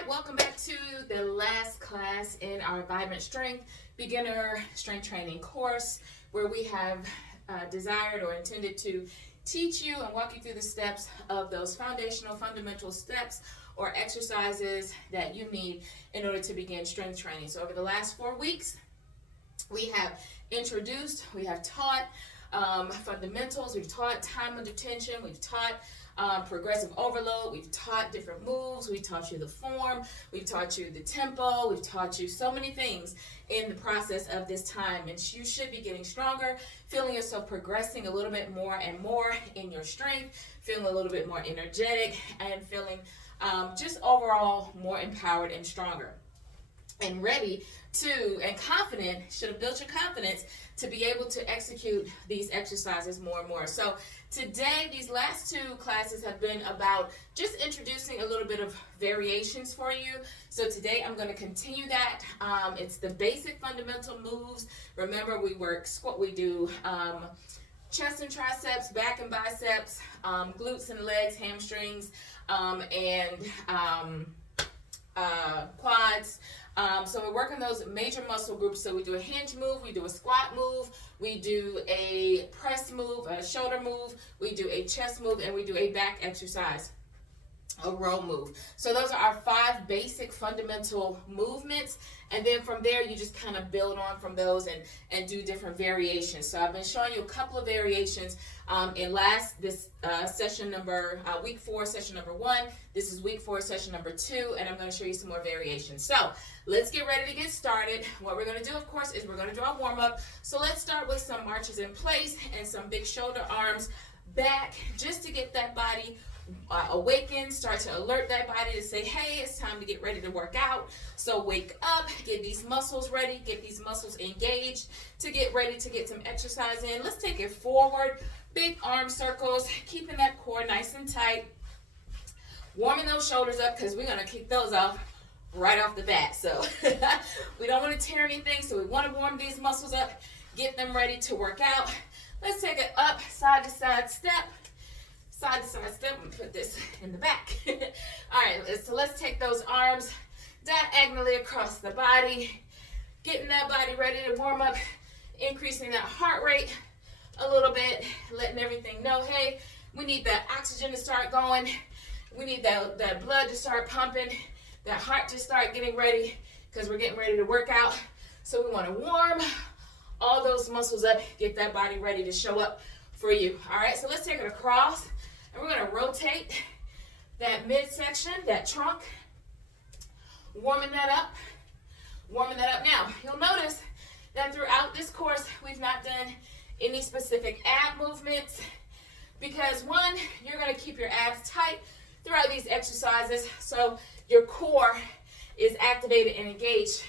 right, welcome back to the last class in our Vibrant Strength Beginner Strength Training course, where we have desired or intended to teach you and walk you through the steps of those foundational, fundamental steps or exercises that you need in order to begin strength training. So over the last 4 weeks, we have introduced, we have taught fundamentals, we've taught time under tension, we've taught progressive overload, we've taught different moves, we've taught you the form, we've taught you the tempo, we've taught you so many things in the process of this time, and you should be getting stronger, feeling yourself progressing a little bit more and more in your strength, feeling a little bit more energetic, and feeling just overall more empowered and stronger and ready to, and confident, should have built your confidence to be able to execute these exercises more and more. So today, these last 2 classes have been about just introducing a little bit of variations for you. So today I'm going to continue that. It's the basic fundamental moves. Remember, we work squat, we do chest and triceps, back and biceps, glutes and legs, hamstrings, and quads. So we're working those major muscle groups. So we do a hinge move, we do a squat move, we do a press move, a shoulder move, we do a chest move, and we do a back exercise, a row move. So those are our 5 basic fundamental movements, and then from there you just kind of build on from those and do different variations. So I've been showing you a couple of variations in session number, week 4, session number 1. This is week 4, session number 2, and I'm going to show you some more variations. So let's get ready to get started. What we're going to do, of course, is we're going to do our warm-up. So let's start with some marches in place and some big shoulder arms back, just to get that body awaken, start to alert that body to say, hey, it's time to get ready to work out. So wake up, get these muscles ready, get these muscles engaged to get ready to get some exercise in. Let's take it forward, big arm circles, keeping that core nice and tight, warming those shoulders up because we're going to kick those off right off the bat. So we don't want to tear anything, so we want to warm these muscles up, get them ready to work out. Let's take it up, side to side step. Side to side step, and put this in the back. All right, so let's take those arms diagonally across the body, getting that body ready to warm up, increasing that heart rate a little bit, letting everything know, hey, we need that oxygen to start going, we need that blood to start pumping, that heart to start getting ready, because we're getting ready to work out. So we want to warm all those muscles up, get that body ready to show up for you. All right, so let's take it across. And we're going to rotate that midsection, that trunk, warming that up now. You'll notice that throughout this course, we've not done any specific ab movements because, one, you're going to keep your abs tight throughout these exercises so your core is activated and engaged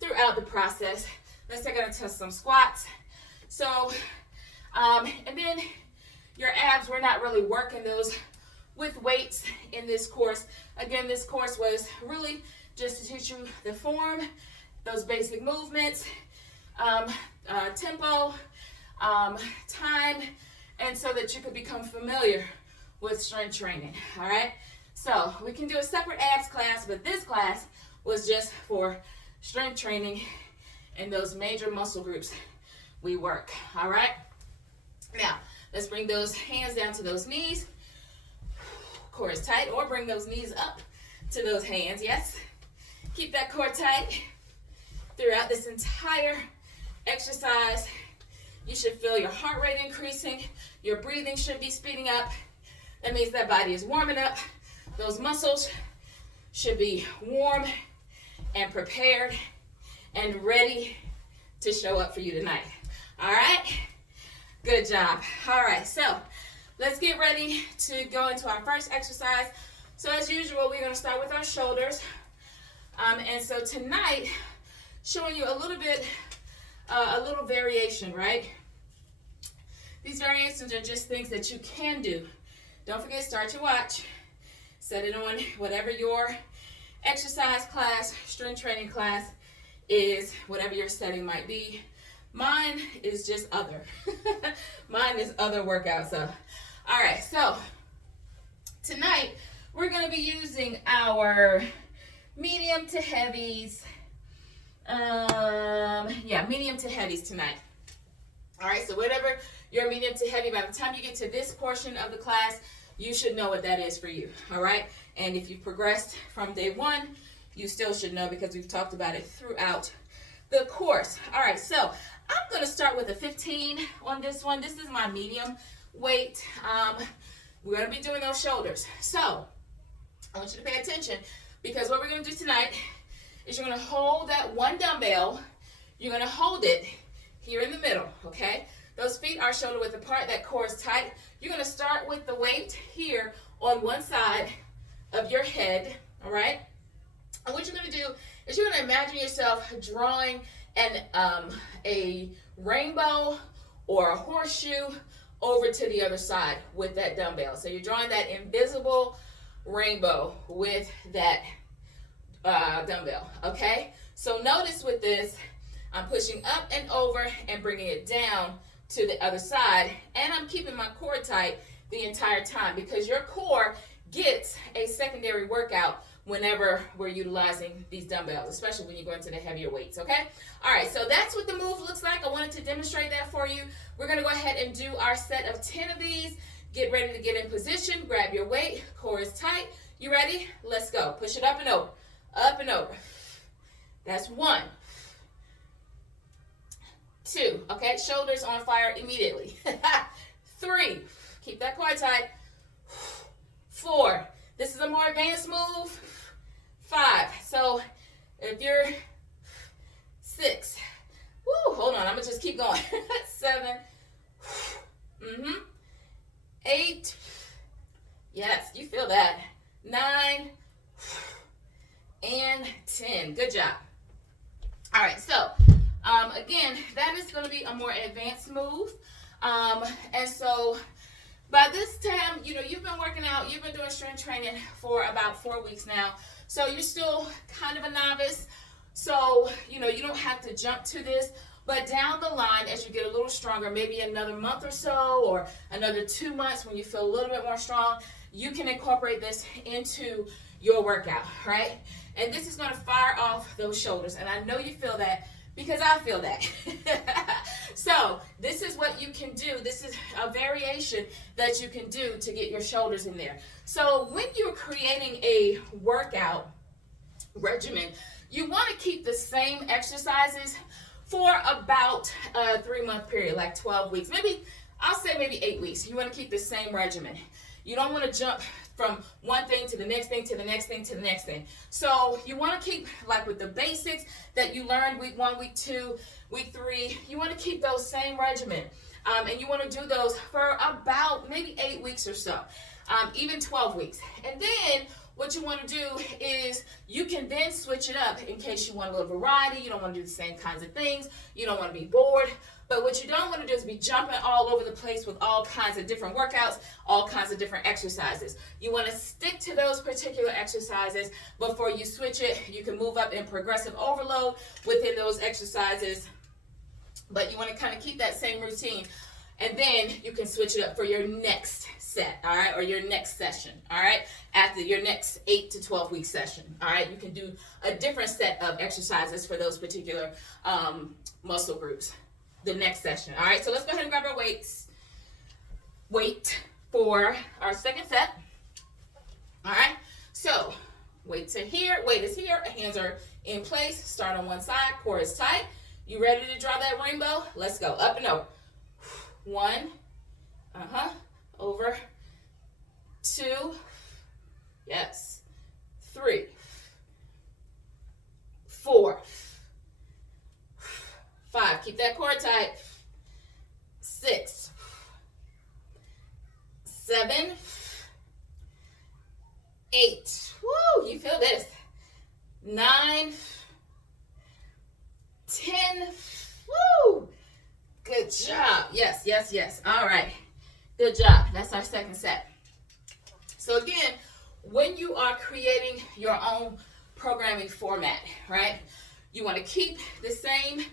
throughout the process. Let's take out some squats. So, and then your abs, we're not really working those with weights in this course. Again, this course was really just to teach you the form, those basic movements, tempo, time, and so that you could become familiar with strength training, all right? So we can do a separate abs class, but this class was just for strength training and those major muscle groups we work, all right? Now, let's bring those hands down to those knees. Core is tight, or bring those knees up to those hands, yes. Keep that core tight throughout this entire exercise. You should feel your heart rate increasing. Your breathing should be speeding up. That means that body is warming up. Those muscles should be warm and prepared and ready to show up for you tonight. All right? Good job. All right, so let's get ready to go into our first exercise. So as usual, we're going to start with our shoulders. And so tonight, showing you a little bit, a little variation, right? These variations are just things that you can do. Don't forget, start your watch. Set it on whatever your exercise class, strength training class is, whatever your setting might be. Mine is just other. Mine is other workouts. So, all right. So tonight we're going to be using our medium to heavies. Yeah, medium to heavies tonight. All right, so whatever your medium to heavy, by the time you get to this portion of the class, you should know what that is for you. All right, and if you've progressed from day one, you still should know because we've talked about it throughout the course. All right, so I'm going to start with a 15 on this one. This is my medium weight. We're going to be doing those shoulders. So I want you to pay attention because what we're going to do tonight is you're going to hold that one dumbbell. You're going to hold it here in the middle, okay? Those feet are shoulder width apart. That core is tight. You're going to start with the weight here on one side of your head, all right? And what you're going to do is you're going to imagine yourself drawing a rainbow or a horseshoe over to the other side with that dumbbell. So you're drawing that invisible rainbow with that dumbbell, okay? So notice with this, I'm pushing up and over and bringing it down to the other side, and I'm keeping my core tight the entire time because your core gets a secondary workout whenever we're utilizing these dumbbells, especially when you go into the heavier weights, okay? All right, so that's what the move looks like. I wanted to demonstrate that for you. We're gonna go ahead and do our set of 10 of these. Get ready to get in position, grab your weight, core is tight. You ready? Let's go. Push it up and over, up and over. That's 1, 2, okay? Shoulders on fire immediately. 3, keep that core tight. 4, this is a more advanced move. 5, so if you're 6, woo, hold on, I'm gonna just keep going. 7, 8, yes, you feel that. 9, and 10, good job. All right, so again, that is gonna be a more advanced move. And so by this time, you know, you've been working out, you've been doing strength training for about 4 weeks now. So you're still kind of a novice. So, you know, you don't have to jump to this. But down the line, as you get a little stronger, maybe another month or so, or another 2 months when you feel a little bit more strong, you can incorporate this into your workout, right? And this is gonna fire off those shoulders. And I know you feel that because I feel that. So this is what you can do. This is a variation that you can do to get your shoulders in there. So when you're creating a workout regimen, you want to keep the same exercises for about a 3-month period, like 12 weeks. Maybe, I'll say maybe 8 weeks. You want to keep the same regimen. You don't want to jump from one thing to the next thing to the next thing to the next thing. So you want to keep, like with the basics that you learned week 1, week 2, week 3, you want to keep those same regimen. And you want to do those for about maybe 8 weeks or so, even 12 weeks. And then what you want to do is you can then switch it up in case you want a little variety. You don't want to do the same kinds of things. You don't want to be bored. But what you don't want to do is be jumping all over the place with all kinds of different workouts, all kinds of different exercises. You want to stick to those particular exercises before you switch it. You can move up in progressive overload within those exercises, but you want to kind of keep that same routine. And then you can switch it up for your next set, all right, or your next session, all right, after your next 8 to 12 week session, all right. You can do a different set of exercises for those particular muscle groups the next session, all right. So let's go ahead and grab our weights. Weight for our second set, all right. So weight is here, hands are in place, start on one side, core is tight. You ready to draw that rainbow? Let's go, up and over. 1, over, 2, yes, 3, 4, 5, keep that core tight, 6, 7, 8, woo, you feel this, 9, 10, woo, good job, yes, yes, yes, all right, good job, that's our second set. So again, when you are creating your own programming format, right, you want to keep the same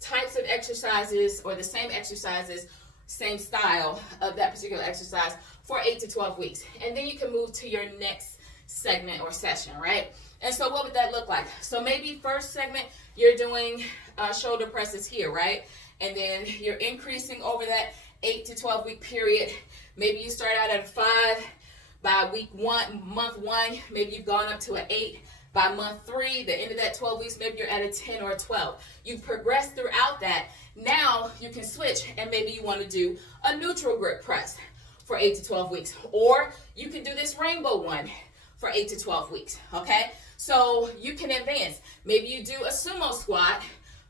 types of exercises or the same exercises, same style of that particular exercise for 8 to 12 weeks. And then you can move to your next segment or session, right? And so what would that look like? So maybe first segment, you're doing shoulder presses here, right? And then you're increasing over that 8 to 12 week period. Maybe you start out at a 5 by month one, maybe you've gone up to an 8 by month 3, the end of that 12 weeks, maybe you're at a 10 or a 12. You've progressed throughout that. Now you can switch and maybe you want to do a neutral grip press for 8 to 12 weeks. Or you can do this rainbow one for 8 to 12 weeks, okay? So you can advance. Maybe you do a sumo squat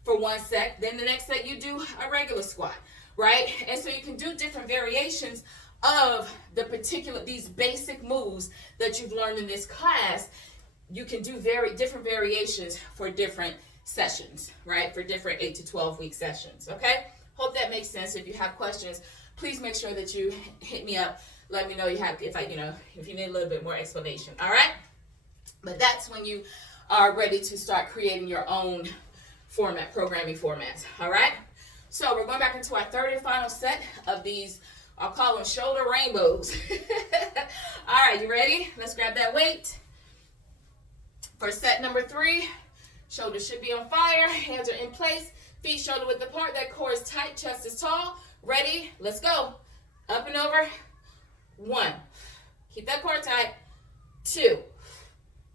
for one set, then the next set you do a regular squat, right? And so you can do different variations of these basic moves that you've learned in this class. You can do different variations for different sessions, right? For different 8 to 12 week sessions, okay? Hope that makes sense. If you have questions, please make sure that you hit me up. Let me know if you need a little bit more explanation, all right? But that's when you are ready to start creating your own programming formats, all right? So we're going back into our third and final set of these, I'll call them shoulder rainbows. All right, you ready? Let's grab that weight. For set number 3, shoulders should be on fire, hands are in place, feet shoulder width apart, that core is tight, chest is tall. Ready? Let's go. Up and over. 1. Keep that core tight. 2.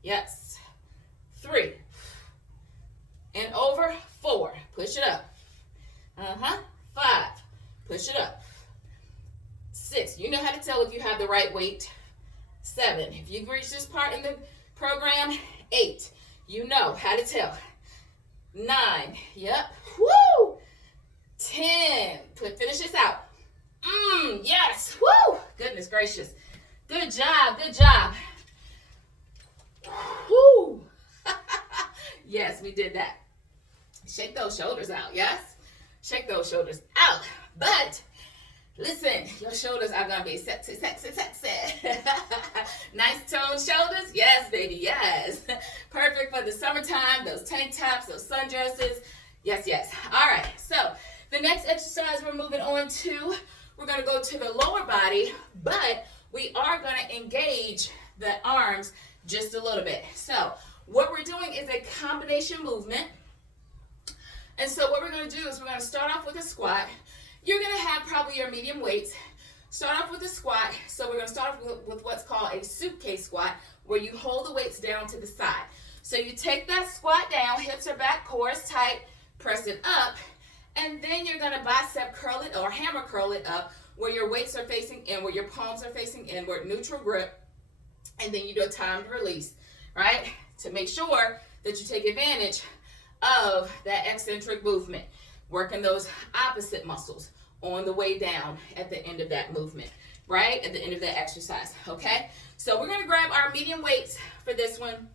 Yes. 3. And over. 4. Push it up. 5. Push it up. 6. You know how to tell if you have the right weight. 7. If you've reached this part in the program. 8. You know how to tell. 9. Yep. Woo! 10. Finish this out. Yes. Woo! Goodness gracious. Good job. Good job. Woo! Yes, we did that. Shake those shoulders out. Yes? Shake those shoulders out. But listen, your shoulders are going to be sexy, sexy, sexy. Nice toned shoulders? Yes, baby, yes. Perfect for the summertime, those tank tops, those sundresses. Yes, yes. All right, so the next exercise we're moving on to, we're going to go to the lower body, but we are going to engage the arms just a little bit. So what we're doing is a combination movement. And so what we're going to do is we're going to start off with a squat. You're going to have probably your medium weights. Start off with a squat. So we're going to start off with what's called a suitcase squat, where you hold the weights down to the side. So you take that squat down, hips are back, core is tight, press it up, and then you're going to bicep curl it or hammer curl it up where your weights are facing inward, your palms are facing inward, neutral grip, and then you do a timed release, right? To make sure that you take advantage of that eccentric movement, working those opposite muscles on the way down at the end of that movement, right? At the end of that exercise, okay? So we're gonna grab our medium weights for this one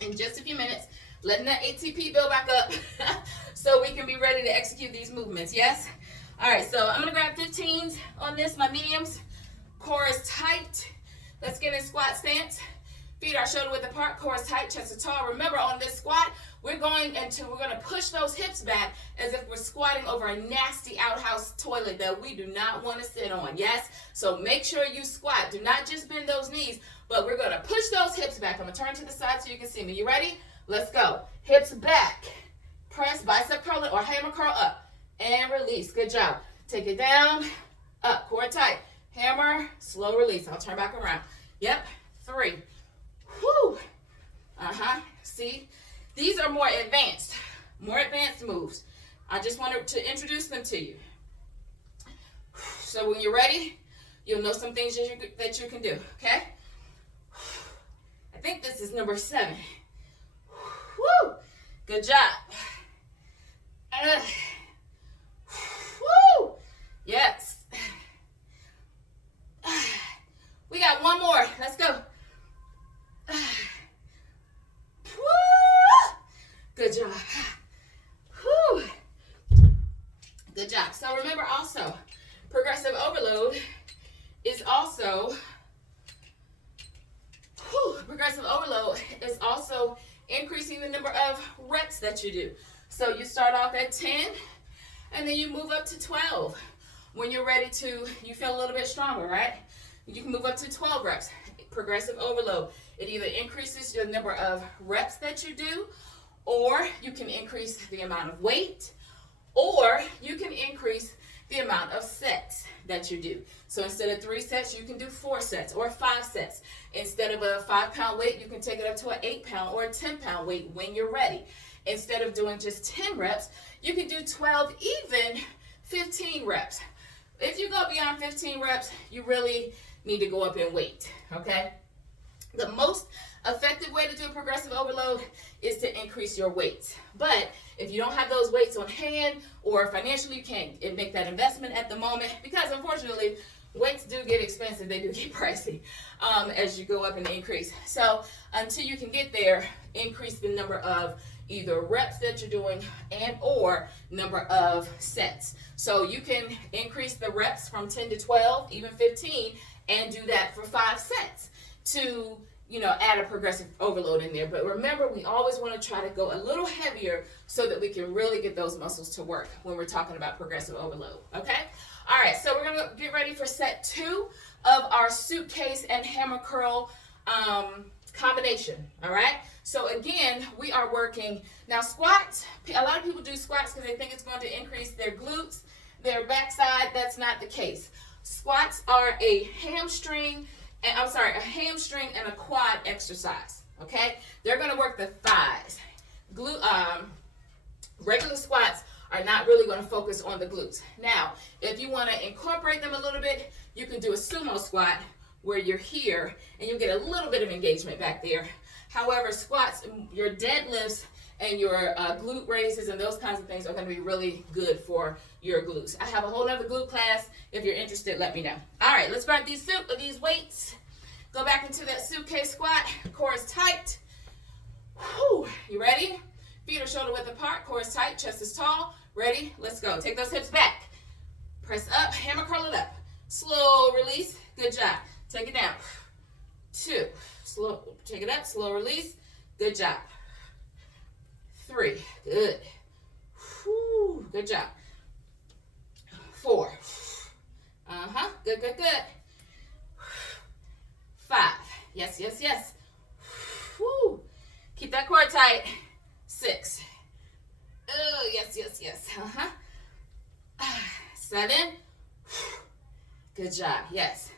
in just a few minutes, letting that ATP build back up so we can be ready to execute these movements, yes? All right, so I'm gonna grab 15s on this, my mediums. Core is tight. Let's get in squat stance. Feet are shoulder width apart, core is tight, chest is tall. Remember, on this squat, we're going to push those hips back as if we're squatting over a nasty outhouse toilet that we do not want to sit on, yes? So make sure you squat. Do not just bend those knees, but we're going to push those hips back. I'm going to turn to the side so you can see me. You ready? Let's go. Hips back. Press, bicep curl it or hammer curl up. And release. Good job. Take it down, up, core tight. Hammer, slow release. I'll turn back around. Yep, 3. Whew. See? These are more advanced moves. I just wanted to introduce them to you. So when you're ready, you'll know some things that you can do, okay? I think this is number 7. Woo! Good job. Woo! Yes. We got one more. Let's go. Good job. Whew. Good job. So remember also, progressive overload is also, increasing the number of reps that you do. So you start off at 10, and then you move up to 12. When you're ready to, you feel a little bit stronger, right? You can move up to 12 reps. Progressive overload. It either increases the number of reps that you do, or you can increase the amount of weight, or you can increase the amount of sets that you do. So instead of 3 sets, you can do 4 sets or 5 sets. Instead of a 5-pound weight, you can take it up to an 8-pound or a 10-pound weight when you're ready. Instead of doing just 10 reps, you can do 12, even 15 reps. If you go beyond 15 reps, you really need to go up in weight, okay? The most effective way to do a progressive overload is to increase your weights. But if you don't have those weights on hand, or financially you can't make that investment at the moment, because unfortunately weights do get expensive, they do get pricey as you go up and increase. So until you can get there, increase the number of either reps that you're doing and or number of sets. So you can increase the reps from 10 to 12, even 15, and do that for 5 sets to, you know, add a progressive overload in there. But remember, we always want to try to go a little heavier so that we can really get those muscles to work when we're talking about progressive overload, okay? All right, so we're gonna get ready for set 2 of our suitcase and hammer curl combination, all right? So again, we are working, now squats, a lot of people do squats because they think it's going to increase their glutes, their backside. That's not the case. Squats are a hamstring and a quad exercise, okay? They're gonna work the thighs. Regular squats are not really gonna focus on the glutes. Now, if you wanna incorporate them a little bit, you can do a sumo squat where you're here and you get a little bit of engagement back there. However, squats, your deadlifts and your glute raises and those kinds of things are gonna be really good for your glutes. I have a whole nother glute class. If you're interested, let me know. All right, let's grab these weights. Go back into that suitcase squat. Core is tight. Whew. You ready? Feet are shoulder width apart. Core is tight. Chest is tall. Ready? Let's go. Take those hips back. Press up. Hammer curl it up. Slow release. Good job. Take it down. 2. Slow. Take it up. Slow release. Good job. 3. Good. Whew. Good job. 4. Good, good, good. 5. Yes, yes, yes. Whew. Keep that core tight. 6. Oh, yes, yes, yes. 7. Good job. Yes.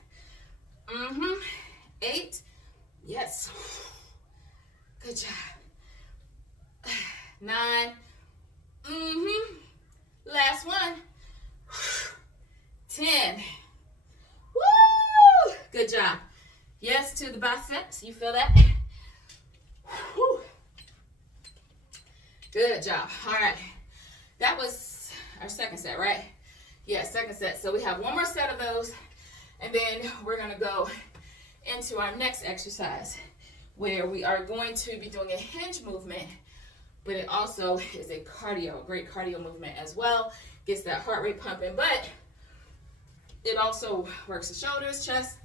8. Yes. Good job. 9. Last one. 10. Woo! Good job. Yes, to the biceps. You feel that? Whew. Good job. All right. That was our second set, right? Yeah, second set. So we have one more set of those, and then we're going to go into our next exercise where we are going to be doing a hinge movement, but it also is a great cardio movement as well. Gets that heart rate pumping, but it also works the shoulders, chest.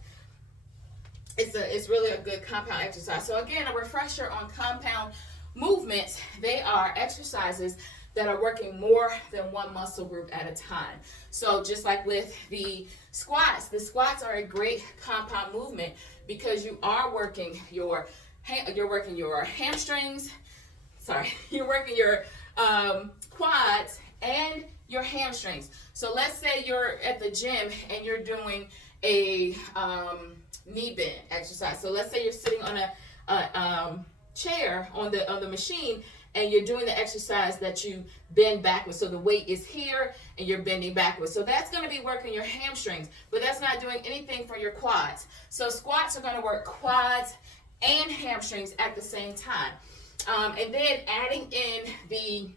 It's really a good compound exercise. So again, a refresher on compound movements. They are exercises that are working more than one muscle group at a time. So just like with the squats are a great compound movement because you are working your hamstrings. You're working your quads and your hamstrings. So let's say you're at the gym and you're doing a knee bend exercise. So let's say you're sitting on a chair on the machine and you're doing the exercise that you bend backwards. So the weight is here and you're bending backwards. So that's going to be working your hamstrings, but that's not doing anything for your quads. So squats are going to work quads and hamstrings at the same time. And then adding in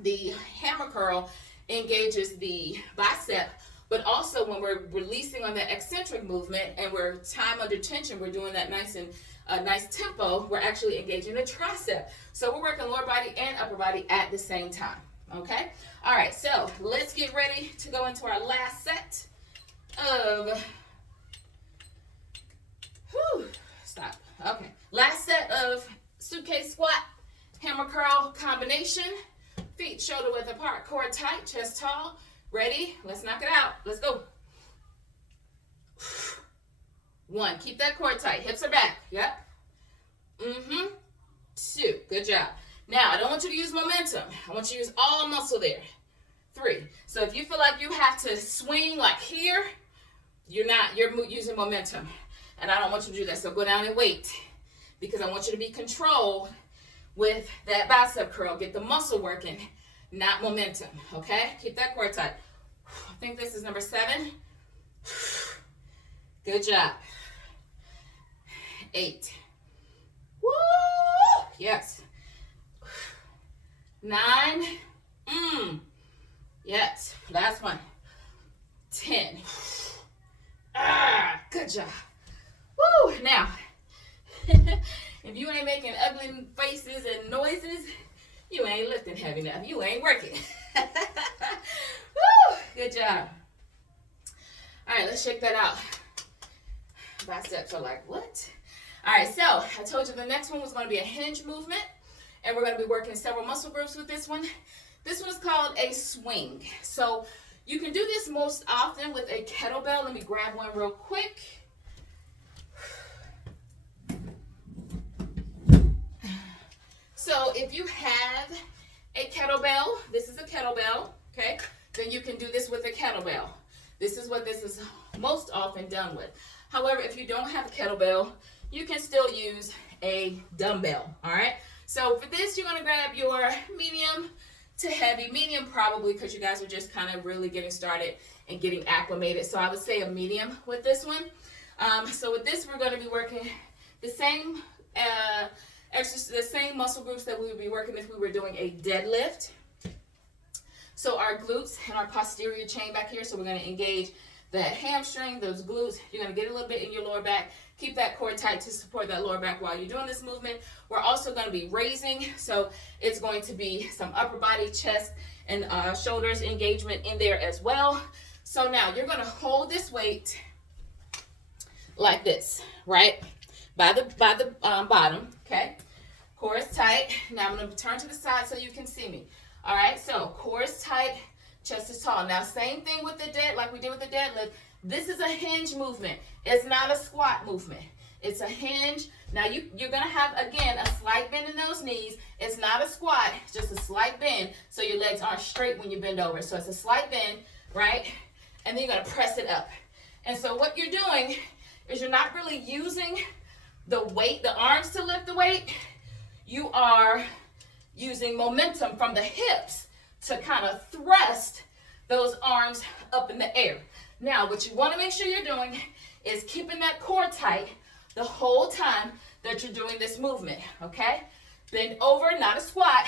the hammer curl engages the bicep, but also when we're releasing on that eccentric movement and we're time under tension, we're doing that nice tempo, we're actually engaging the tricep. So we're working lower body and upper body at the same time, okay? All right, so let's get ready to go into our last set of, last set of suitcase squat, hammer curl combination. Feet shoulder width apart, core tight, chest tall. Ready? Let's knock it out. Let's go. 1. Keep that core tight. Hips are back. Yep. 2. Good job. Now, I don't want you to use momentum. I want you to use all muscle there. 3. So if you feel like you have to swing like here, you're using momentum. And I don't want you to do that. So go down and wait, because I want you to be controlled with that bicep curl. Get the muscle working, not momentum. Okay? Keep that core tight. I think this is number 7. Good job. 8. Woo! Yes. 9. Yes. Last one. 10. Good job. Woo! Now, if you ain't making ugly faces and noises, you ain't lifting heavy enough. You ain't working. Woo! Good job. All right, let's shake that out. Biceps are like, what? All right, so I told you the next one was going to be a hinge movement, and we're going to be working several muscle groups with this one. This one is called a swing. So you can do this most often with a kettlebell. Let me grab one real quick. So if you have a kettlebell, this is a kettlebell, okay? Then you can do this with a kettlebell. This is what this is most often done with. However, if you don't have a kettlebell, you can still use a dumbbell, all right? So for this, you're gonna grab your medium to heavy, medium probably because you guys are just kind of really getting started and getting acclimated. So I would say a medium with this one. So with this, we're gonna be working the same the same muscle groups that we would be working if we were doing a deadlift. So our glutes and our posterior chain back here. So we're going to engage that hamstring, those glutes. You're going to get a little bit in your lower back. Keep that core tight to support that lower back while you're doing this movement. We're also going to be raising. So it's going to be some upper body, chest, and shoulders engagement in there as well. So now you're going to hold this weight like this, right? By the bottom, okay? Core is tight. Now I'm going to turn to the side so you can see me. All right, so core is tight, chest is tall. Now, same thing with the like we did with the deadlift. This is a hinge movement. It's not a squat movement. It's a hinge. Now, you're going to have, again, a slight bend in those knees. It's not a squat, it's just a slight bend, so your legs aren't straight when you bend over. So it's a slight bend, right? And then you're going to press it up. And so what you're doing is you're not really using the weight, the arms to lift the weight. You are using momentum from the hips to kind of thrust those arms up in the air. Now, what you want to make sure you're doing is keeping that core tight the whole time that you're doing this movement, okay? Bend over, not a squat,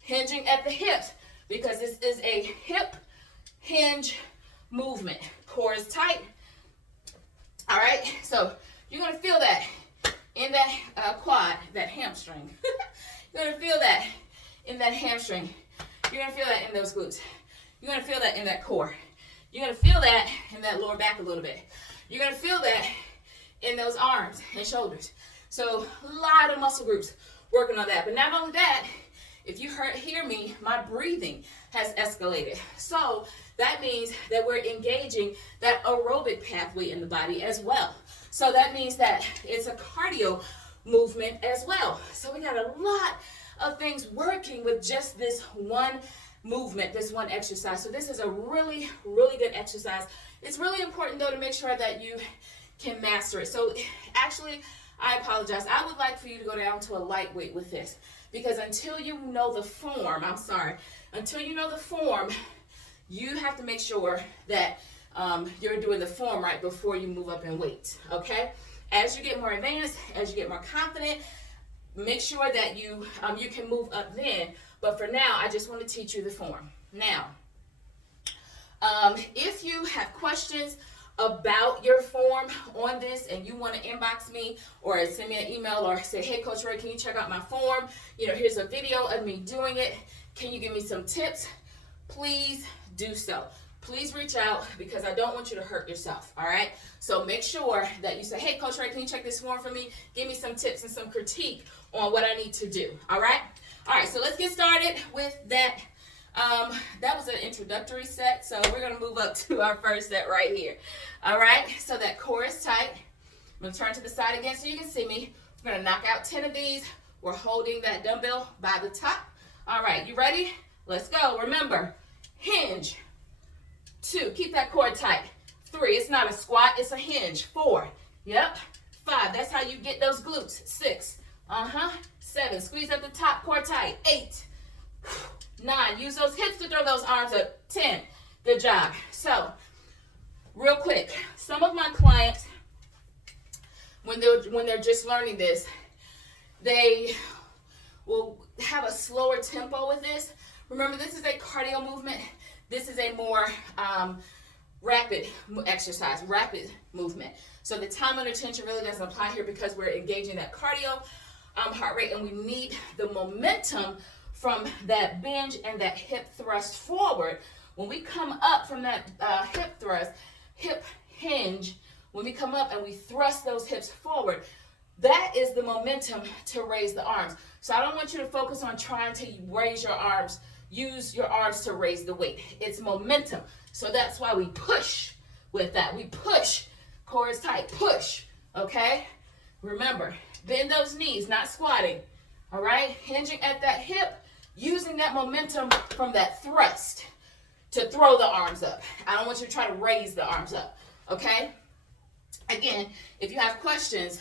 hinging at the hips, because this is a hip hinge movement. Core is tight. All right, so you're going to feel that in that quad, that hamstring. You're going to feel that in that hamstring. You're going to feel that in those glutes. You're going to feel that in that core. You're going to feel that in that lower back a little bit. You're going to feel that in those arms and shoulders. So a lot of muscle groups working on that. But not only that, if you hear me, my breathing has escalated. So that means that we're engaging that aerobic pathway in the body as well. So that means that it's a cardio movement as well. So we got a lot of things working with just this one movement, this one exercise. So this is a really, really good exercise. It's really important though to make sure that you can master it. So actually, I apologize. I would like for you to go down to a lightweight with this, because until you know the form, until you know the form, you have to make sure that you're doing the form right before you move up in weight, okay? As you get more advanced, as you get more confident, make sure that you can move up then. But for now, I just want to teach you the form. Now, if you have questions about your form on this and you want to inbox me or send me an email or say, hey, Coach Ray, can you check out my form? You know, here's a video of me doing it. Can you give me some tips? Please do so. Please reach out, because I don't want you to hurt yourself, all right? So make sure that you say, hey, Coach Ray, can you check this form for me? Give me some tips and some critique on what I need to do, all right? All right, so let's get started with that. That was an introductory set, so we're going to move up to our first set right here. All right, so that core is tight. I'm going to turn to the side again so you can see me. We're gonna knock out 10 of these. We're holding that dumbbell by the top. All right, you ready? Let's go. Remember, hinge. 2, keep that core tight. 3, it's not a squat, it's a hinge. 4, yep. 5, that's how you get those glutes. 6, 7, squeeze at the top, core tight. 8, 9, use those hips to throw those arms up. 10, good job. So, real quick, some of my clients, when they're just learning this, they will have a slower tempo with this. Remember, this is a cardio movement. This is a more rapid exercise, rapid movement. So the time under tension really doesn't apply here because we're engaging that cardio heart rate, and we need the momentum from that binge and that hip thrust forward. When we come up from that hip thrust, hip hinge, when we come up and we thrust those hips forward, that is the momentum to raise the arms. So I don't want you to focus on trying to raise your arms, use your arms to raise the weight. It's momentum. So that's why we push with that. We push, core is tight, push, okay? Remember, bend those knees, not squatting, all right? Hinging at that hip, using that momentum from that thrust to throw the arms up. I don't want you to try to raise the arms up, okay? Again, if you have questions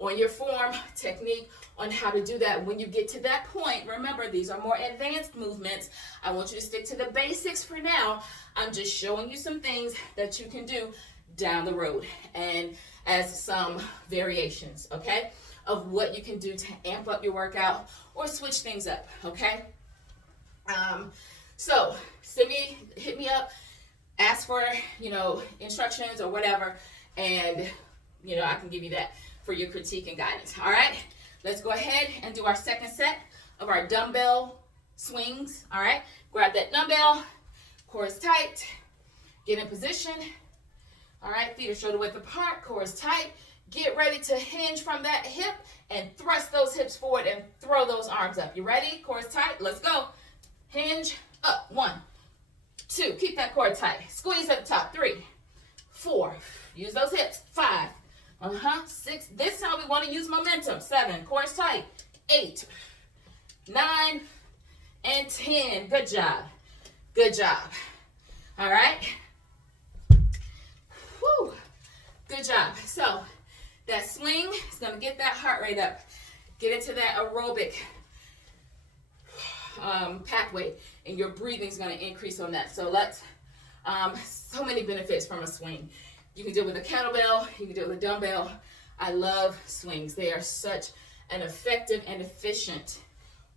on your form, technique, on how to do that, when you get to that point, remember, these are more advanced movements. I want you to stick to the basics for now. I'm just showing you some things that you can do down the road and as some variations, okay, of what you can do to amp up your workout or switch things up, okay? So hit me up, ask for, instructions or whatever, and, I can give you that for your critique and guidance. All right, let's go ahead and do our second set of our dumbbell swings. All right, grab that dumbbell, core is tight, get in position. All right, feet are shoulder width apart, core is tight. Get ready to hinge from that hip and thrust those hips forward and throw those arms up. You ready? Core is tight. Let's go. Hinge up. 1, 2. Keep that core tight. Squeeze at the top. 3, 4. Use those hips. 5. 6. This time we want to use momentum. 7. Core is tight. 8, 9, and 10. Good job. Good job. All right. Whew. Good job. So that swing is going to get that heart rate up. Get into that aerobic pathway, and your breathing is going to increase on that. So so many benefits from a swing. You can do it with a kettlebell. You can do it with a dumbbell. I love swings. They are such an effective and efficient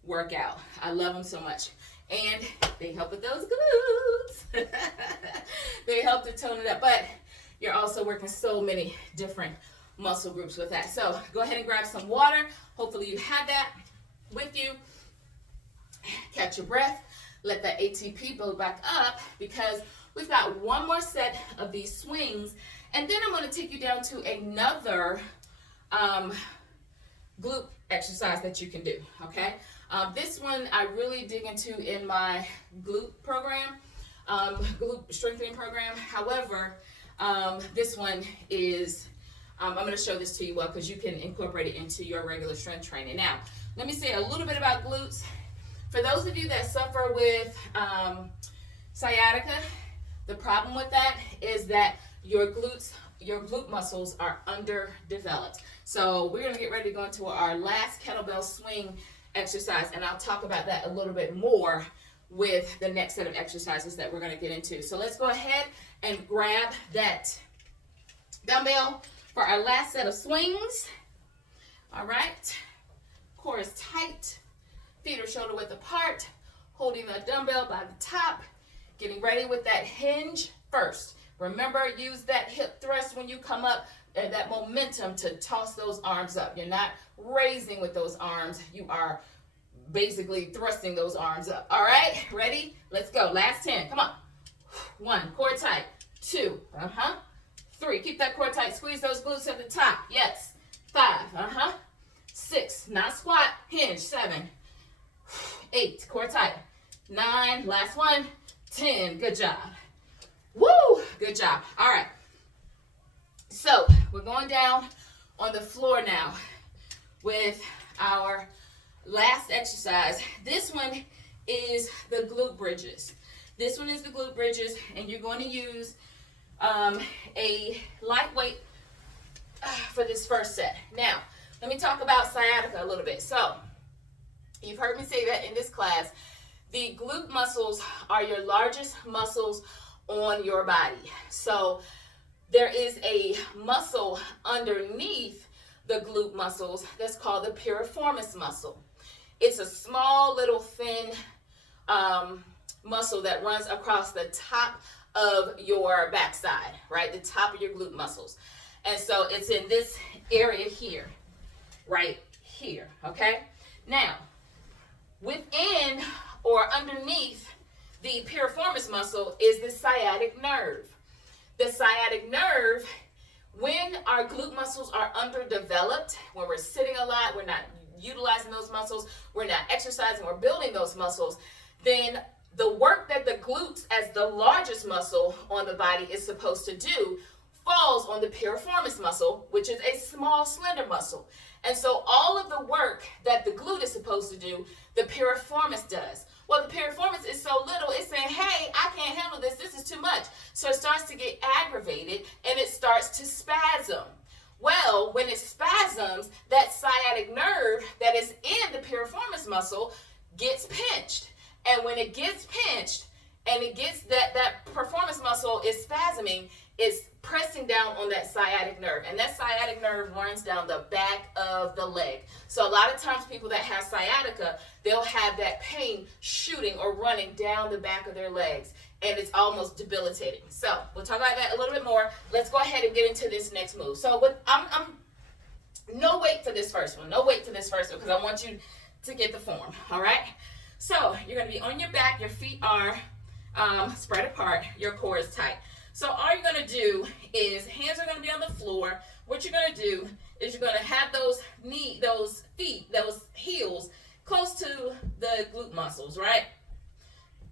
workout. I love them so much. And they help with those glutes. They help to tone it up. But you're also working so many different muscle groups with that. So go ahead and grab some water. Hopefully you have that with you. Catch your breath. Let that ATP build back up, because we've got one more set of these swings, and then I'm going to take you down to another glute exercise that you can do, okay? This one I really dig into in my glute program, glute strengthening program. However, this one is, I'm going to show this to you well, because you can incorporate it into your regular strength training. Now, let me say a little bit about glutes. For those of you that suffer with sciatica, the problem with that is that your glute muscles are underdeveloped. So we're going to get ready to go into our last kettlebell swing exercise, and I'll talk about that a little bit more with the next set of exercises that we're going to get into. So let's go ahead and grab that dumbbell for our last set of swings. All right, core is tight, feet are shoulder width apart, holding the dumbbell by the top, getting ready with that hinge first. Remember, use that hip thrust when you come up, and that momentum to toss those arms up. You're not raising with those arms. You are basically thrusting those arms up. All right, ready? Let's go. Last 10. Come on. 1, core tight. 2, 3, keep that core tight. Squeeze those glutes at the top. Yes. 5, 6, not squat, hinge. 7, 8, core tight. 9, last 1, 10. Good job. Woo! Good job. All right. So we're going down on the floor now with our last exercise. This one is the glute bridges. This one is the glute bridges, and you're going to use a lightweight for this first set. Now, let me talk about sciatica a little bit. So, you've heard me say that in this class. The glute muscles are your largest muscles on your body. So, there is a muscle underneath the glute muscles that's called the piriformis muscle. It's a small little thin muscle that runs across the top of your backside, right? The top of your glute muscles. And so it's in this area here, right here, okay? Now, within or underneath the piriformis muscle is the sciatic nerve. The sciatic nerve, when our glute muscles are underdeveloped, when we're sitting a lot, we're not utilizing those muscles, we're not exercising, we're building those muscles, then the work that the glutes as the largest muscle on the body is supposed to do falls on the piriformis muscle, which is a small, slender muscle. And so all of the work that the glute is supposed to do, the piriformis does. Well, the piriformis is so little, it's saying, hey, I can't handle this. This is too much. So it starts to get aggravated and it starts to spasm. Well, when it spasms, that sciatic nerve that is in the piriformis muscle gets pinched. And when it gets pinched and it gets that piriformis muscle is spasming, it's pressing down on that sciatic nerve. And that sciatic nerve runs down the back of the leg. So a lot of times people that have sciatica, they'll have that pain shooting or running down the back of their legs. And it's almost debilitating. So we'll talk about that a little bit more. Let's go ahead and get into this next move. So I'm no wait for this first one. No wait for this first one because I want you to get the form. All right. So you're going to be on your back. Your feet are spread apart. Your core is tight. So all you're going to do is hands are going to be on the floor. What you're going to do is you're going to have those feet, those heels close to the glute muscles, right?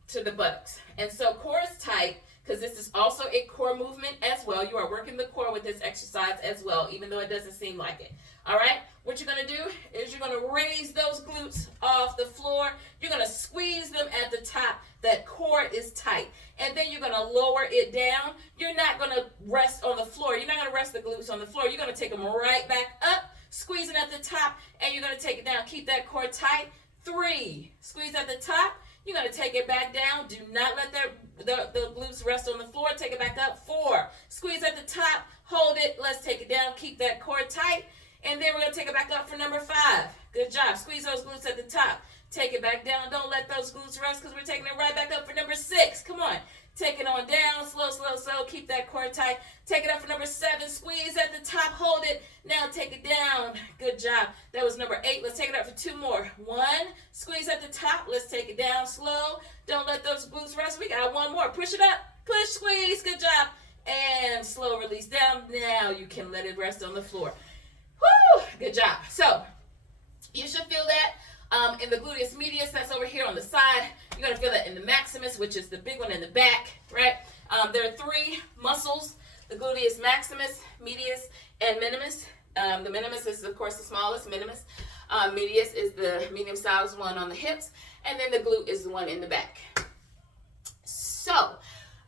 To the buttocks. And so core is tight because this is also a core movement as well. You are working the core with this exercise as well, even though it doesn't seem like it. All right? What you're going to do is you're going to raise those glutes off the floor. You're going to squeeze them at the top. That core is tight. And then you're going to lower it down. You're not going to rest on the floor. You're not going to rest the glutes on the floor. You're going to take them right back up, squeezing at the top, and you're going to take it down. Keep that core tight. 3, squeeze at the top. You're going to take it back down. Do not let the glutes rest on the floor. Take it back up. 4, squeeze at the top. Hold it. Let's take it down. Keep that core tight. And then we're going to take it back up for number 5. Good job. Squeeze those glutes at the top. Take it back down. Don't let those glutes rest because we're taking it right back up for number 6. Come on. Take it on down. Slow, slow, slow. Keep that core tight. Take it up for number 7. Squeeze at the top. Hold it. Now take it down. Good job. That was number 8. Let's take it up for 2 more. 1. Squeeze at the top. Let's take it down. Slow. Don't let those glutes rest. We got 1 more. Push it up. Push, squeeze. Good job. And slow release down. Now you can let it rest on the floor. Woo! Good job. So you should feel that in the gluteus medius, that's over here on the side. You're going to feel that in the maximus, which is the big one in the back, right? There are 3 muscles, the gluteus maximus, medius, and minimus. The minimus is, of course, the smallest, minimus. Medius is the medium-sized one on the hips, and then the glute is the one in the back. So,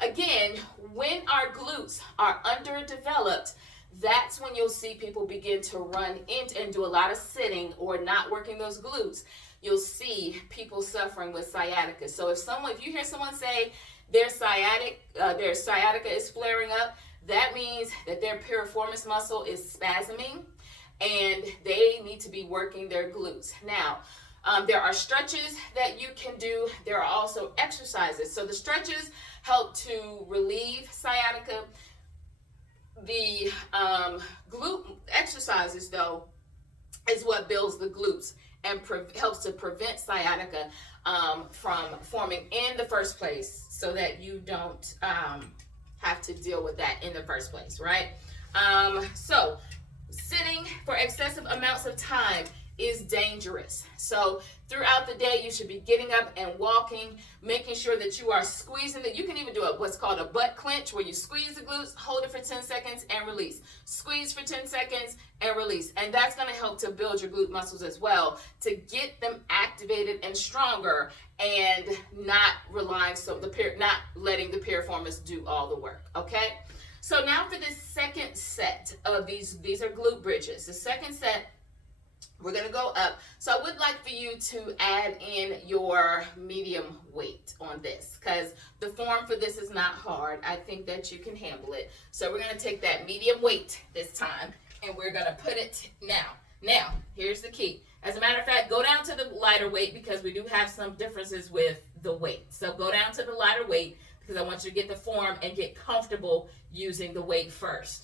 again, when our glutes are underdeveloped, that's when you'll see people begin to run into and do a lot of sitting or not working those glutes. You'll see people suffering with sciatica. So if you hear someone say their sciatica is flaring up, that means that their piriformis muscle is spasming and they need to be working their glutes. Now, there are stretches that you can do. There are also exercises. So the stretches help to relieve sciatica. The glute exercises, though, is what builds the glutes and helps to prevent sciatica from forming in the first place so that you don't have to deal with that in the first place, right? So sitting for excessive amounts of time is dangerous. So throughout the day, you should be getting up and walking, making sure that you are squeezing it. You can even do what's called a butt clench, where you squeeze the glutes, hold it for 10 seconds, and release. Squeeze for 10 seconds and release. And that's going to help to build your glute muscles as well, to get them activated and stronger, and not relying not letting the piriformis do all the work. Okay. So now for this second set of these are glute bridges. The second set, we're going to go up. So I would like for you to add in your medium weight on this, because the form for this is not hard. I think that you can handle it. So we're going to take that medium weight this time, and we're going to put it now. Now, here's the key. As a matter of fact, go down to the lighter weight, because we do have some differences with the weight. So go down to the lighter weight, because I want you to get the form and get comfortable using the weight first.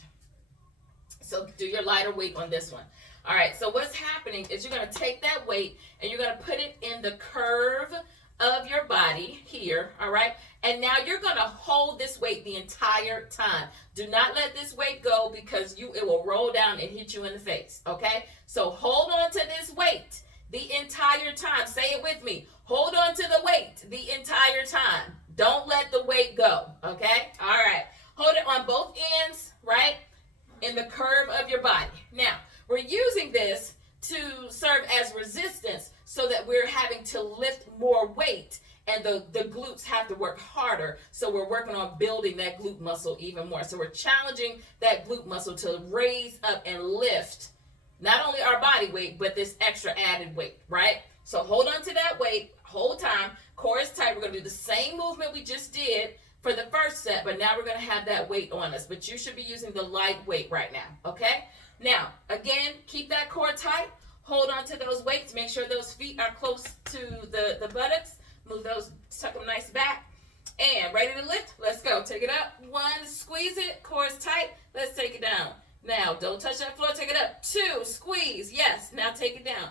So do your lighter weight on this one. All right, so what's happening is you're going to take that weight and you're going to put it in the curve of your body here, all right? And now you're going to hold this weight the entire time. Do not let this weight go, because it will roll down and hit you in the face, okay? So hold on to this weight the entire time. Say it with me. Hold on to the weight the entire time. Don't let the weight go, okay? All right. Hold it on both ends, right? In the curve of your body. Now, we're using this to serve as resistance, so that we're having to lift more weight, and the glutes have to work harder. So we're working on building that glute muscle even more. So we're challenging that glute muscle to raise up and lift not only our body weight, but this extra added weight, right? So hold on to that weight whole time. Core is tight. We're going to do the same movement we just did for the first set, but now we're going to have that weight on us. But you should be using the light weight right now, okay? Now, again, keep that core tight. Hold on to those weights. Make sure those feet are close to the buttocks. Move those, tuck them nice back. And ready to lift? Let's go. Take it up. 1, squeeze it. Core is tight. Let's take it down. Now, don't touch that floor. Take it up. 2, squeeze. Yes. Now take it down.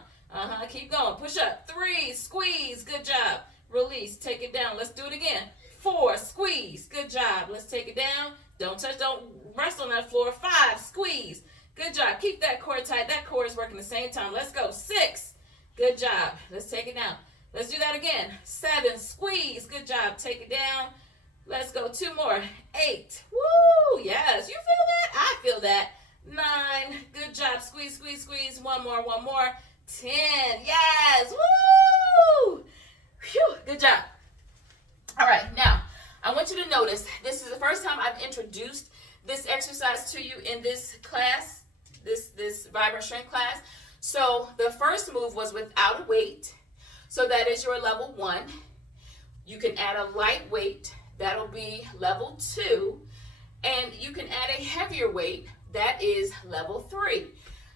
Keep going. Push up. 3, squeeze. Good job. Release. Take it down. Let's do it again. 4, squeeze. Good job. Let's take it down. Don't touch. Don't rest on that floor. 5, squeeze. Good job. Keep that core tight. That core is working the same time. Let's go. 6. Good job. Let's take it down. Let's do that again. 7. Squeeze. Good job. Take it down. Let's go. 2 more. 8. Woo! Yes. You feel that? I feel that. 9. Good job. Squeeze, squeeze, squeeze. 1 more. 1 more. 10. Yes. Woo! Phew. Good job. All right. Now, I want you to notice, this is the first time I've introduced this exercise to you in this class, this Vibrant Strength class. So the first move was without a weight. So that is your level 1. You can add a light weight. That'll be level 2. And you can add a heavier weight. That is level 3.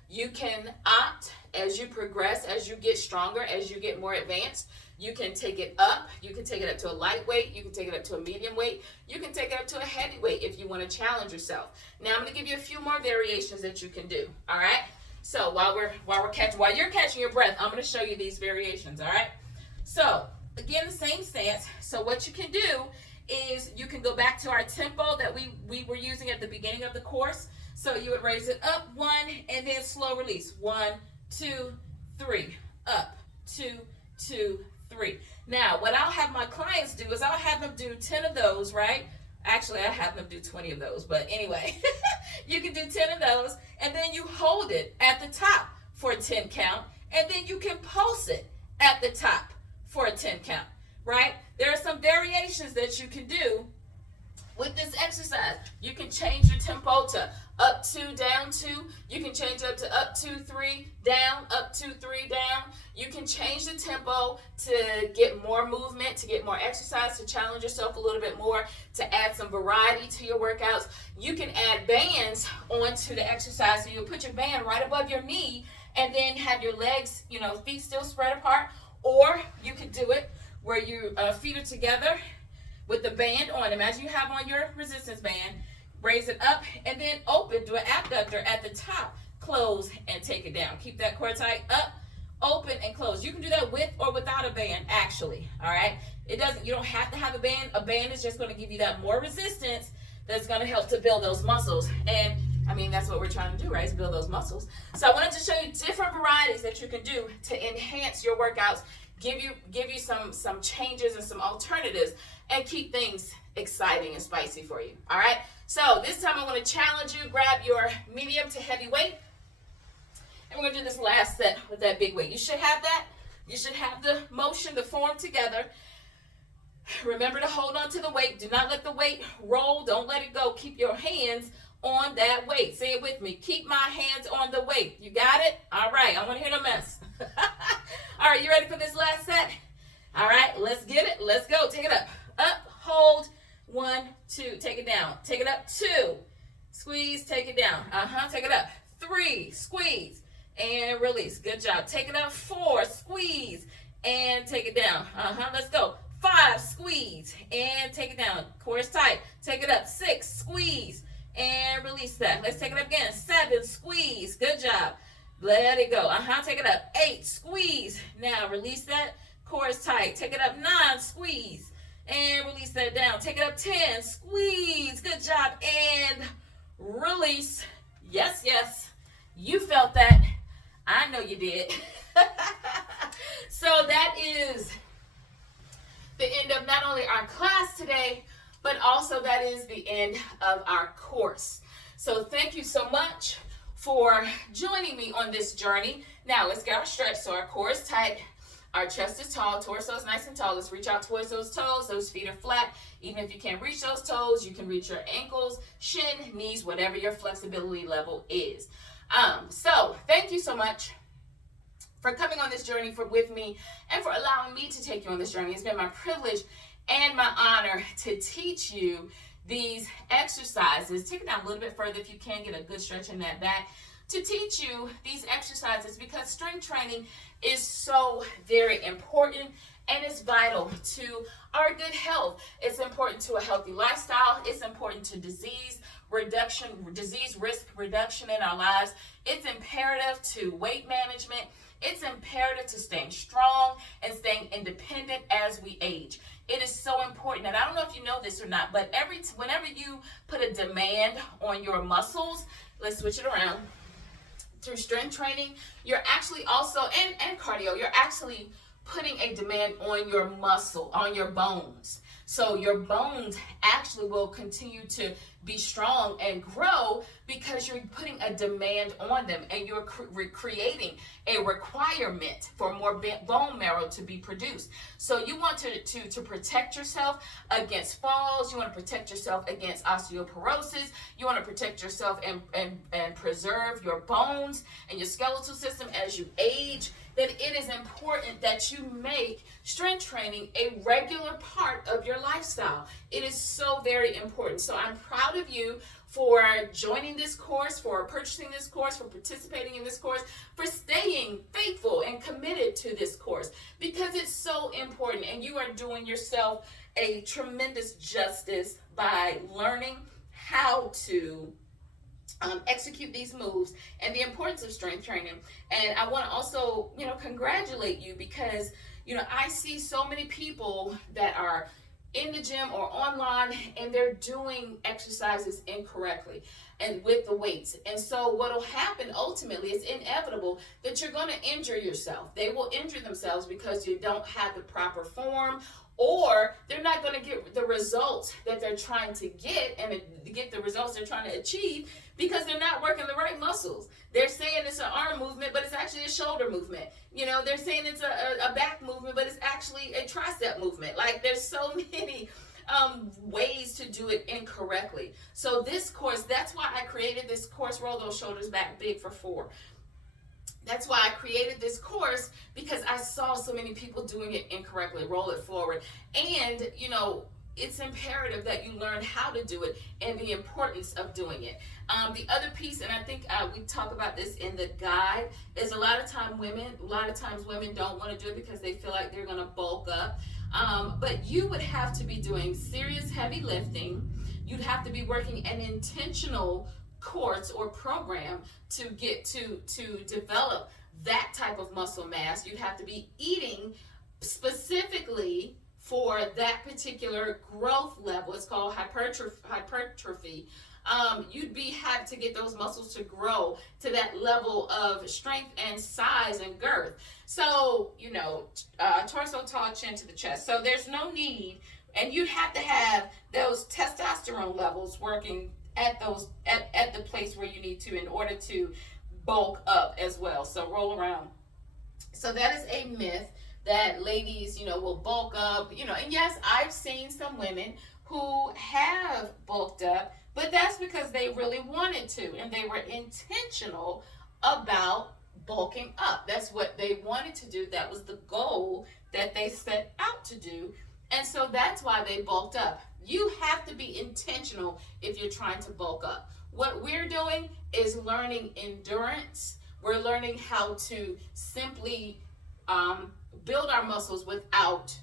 You can opt as you progress, as you get stronger, as you get more advanced. You can take it up. You can take it up to a light weight. You can take it up to a medium weight. You can take it up to a heavy weight if you want to challenge yourself. Now I'm going to give you a few more variations that you can do. All right. So while you're catching your breath, I'm going to show you these variations. All right. So again, the same stance. So what you can do is you can go back to our tempo that we were using at the beginning of the course. So you would raise it up 1 and then slow release. 1, 2, 3. Up. 2, 2, 3. Now, what I'll have my clients do is I'll have them do 10 of those, right? Actually, I have them do 20 of those, but anyway, you can do 10 of those, and then you hold it at the top for a 10 count, and then you can pulse it at the top for a 10 count, right? There are some variations that you can do with this exercise. You can change your tempo to up 2, down 2. You can change it up to up 2, 3, down, up 2, 3, down. You can change the tempo to get more movement, to get more exercise, to challenge yourself a little bit more, to add some variety to your workouts. You can add bands onto the exercise. So you'll put your band right above your knee and then have your legs, feet still spread apart. Or you could do it where your feet are together with the band on. Imagine you have on your resistance band. Raise it up and then open. Do an abductor at the top. Close and take it down. Keep that core tight. Up, open, and close. You can do that with or without a band, actually. All right? You don't have to have a band. A band is just going to give you that more resistance that's going to help to build those muscles. And I mean, that's what we're trying to do, right? Is build those muscles. So I wanted to show you different varieties that you can do to enhance your workouts, give you some changes and some alternatives, and keep things exciting and spicy for you. All right. So this time I want to challenge you. Grab your medium to heavy weight, and we're gonna do this last set with that big weight. You should have that. You should have the motion, the form together. Remember to hold on to the weight. Do not let the weight roll. Don't let it go. Keep your hands on that weight. Say it with me. Keep my hands on the weight. You got it? All right. I want to hear no mess. All right. You ready for this last set? All right. Let's get it. Let's go. Take it up. Up. Hold. 1, 2. Take it down. Take it up. 2. Squeeze. Take it down. Take it up. 3. Squeeze. And release. Good job. Take it up. 4. Squeeze. And take it down. Let's go. 5, squeeze, and take it down. Core is tight. Take it up. 6, squeeze, and release that. Let's take it up again. 7, squeeze. Good job. Let it go. Take it up. 8, squeeze. Now release that. Core is tight. Take it up. 9, squeeze, and release that down. Take it up. 10, squeeze. Good job. And release. Yes, yes. You felt that. I know you did. So that is the end of not only our class today, but also that is the end of our course. So thank you so much for joining me on this journey. Now let's get our stretch. So our core is tight, our chest is tall, torso is nice and tall. Let's reach out towards those toes. Those feet are flat. Even if you can't reach those toes, you can reach your ankles, shin, knees, whatever your flexibility level is. So thank you so much for coming on this journey with me and for allowing me to take you on this journey. It's been my privilege and my honor to teach you these exercises. Take it down a little bit further if you can, get a good stretch in that back. To teach you these exercises because strength training is so very important and it's vital to our good health. It's important to a healthy lifestyle. It's important to disease risk reduction in our lives. It's imperative to weight management. It's imperative to staying strong and staying independent as we age. It is so important. And I don't know if you know this or not, but whenever you put a demand on your muscles, let's switch it around. Through strength training, you're actually also, and cardio, you're actually putting a demand on your muscle, on your bones. So your bones actually will continue to be strong and grow because you're putting a demand on them and you're creating a requirement for more bone marrow to be produced. So you want to protect yourself against falls. You want to protect yourself against osteoporosis. You want to protect yourself and preserve your bones and your skeletal system as you age. Then it is important that you make strength training a regular part of your lifestyle. It is so very important. So I'm proud of you for joining this course, for purchasing this course, for participating in this course, for staying faithful and committed to this course because it's so important and you are doing yourself a tremendous justice by learning how to execute these moves and the importance of strength training. And I want to also, congratulate you because, I see so many people that are in the gym or online and they're doing exercises incorrectly and with the weights. And so what'll happen ultimately is inevitable that you're going to injure yourself. They will injure themselves because you don't have the proper form, or they're not going to get the results that they're trying to get and get the results they're trying to achieve because they're not working the right muscles. They're saying it's an arm movement, but it's actually a shoulder movement. They're saying it's a back movement, but it's actually a tricep movement. Like there's so many ways to do it incorrectly. So this course, that's why I created this course, Roll Those Shoulders Back Big for 4. That's why I created this course because I saw so many people doing it incorrectly. Roll it forward. And, it's imperative that you learn how to do it and the importance of doing it. The other piece, and I think we talk about this in the guide, is a lot of times women don't want to do it because they feel like they're going to bulk up. But you would have to be doing serious heavy lifting. You'd have to be working an intentional course or program to get to develop that type of muscle mass. You'd have to be eating specifically for that particular growth level. It's called hypertrophy you'd have to get those muscles to grow to that level of strength and size and girth. So, torso tall, chin to the chest. So there's no need, and you have to have those testosterone levels working at the place where you need to in order to bulk up as well. So roll around. So that is a myth that ladies, will bulk up, and yes, I've seen some women who have bulked up, but that's because they really wanted to and they were intentional about bulking up. That's what they wanted to do. That was the goal that they set out to do. And so that's why they bulked up. You have to be intentional if you're trying to bulk up. What we're doing is learning endurance. We're learning how to simply build our muscles without,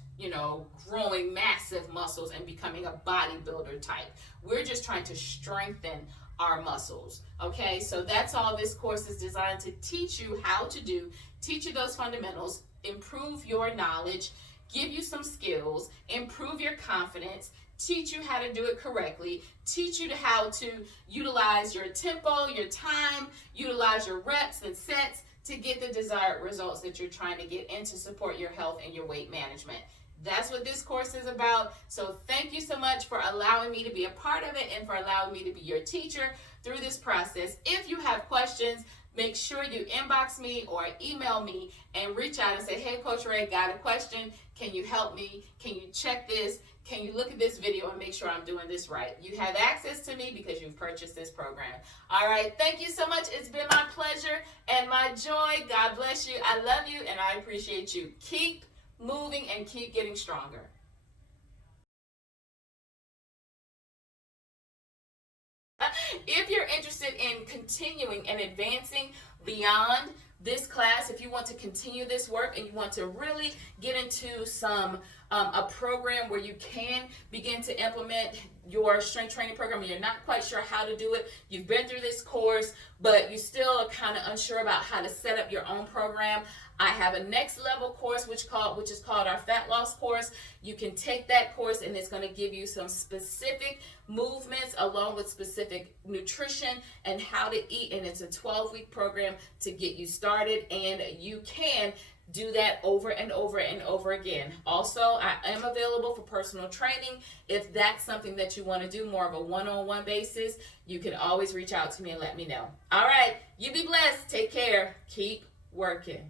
growing massive muscles and becoming a bodybuilder type. We're just trying to strengthen our muscles. Okay, so that's all this course is designed to teach you how to do, teach you those fundamentals, improve your knowledge, give you some skills, improve your confidence, teach you how to do it correctly, teach you how to utilize your tempo, your time, utilize your reps and sets to get the desired results that you're trying to get and to support your health and your weight management. That's what this course is about. So thank you so much for allowing me to be a part of it and for allowing me to be your teacher through this process. If you have questions, make sure you inbox me or email me and reach out and say, hey, Coach Ray, got a question. Can you help me? Can you check this? Can you look at this video and make sure I'm doing this right? You have access to me because you've purchased this program. All right. Thank you so much. It's been my pleasure and my joy. God bless you. I love you and I appreciate you. Keep moving and keep getting stronger. If you're interested in continuing and advancing beyond this class, if you want to continue this work and you want to really get into a program where you can begin to implement your strength training program and you're not quite sure how to do it, you've been through this course, but you still are kind of unsure about how to set up your own program, I have a next level course which is called our fat loss course. You can take that course and it's going to give you some specific movements along with specific nutrition and how to eat, and it's a 12-week program to get you started, and you can do that over and over and over again. Also, I am available for personal training. If that's something that you want to do more of a one-on-one basis, you can always reach out to me and let me know. All right, you be blessed. Take care. Keep working.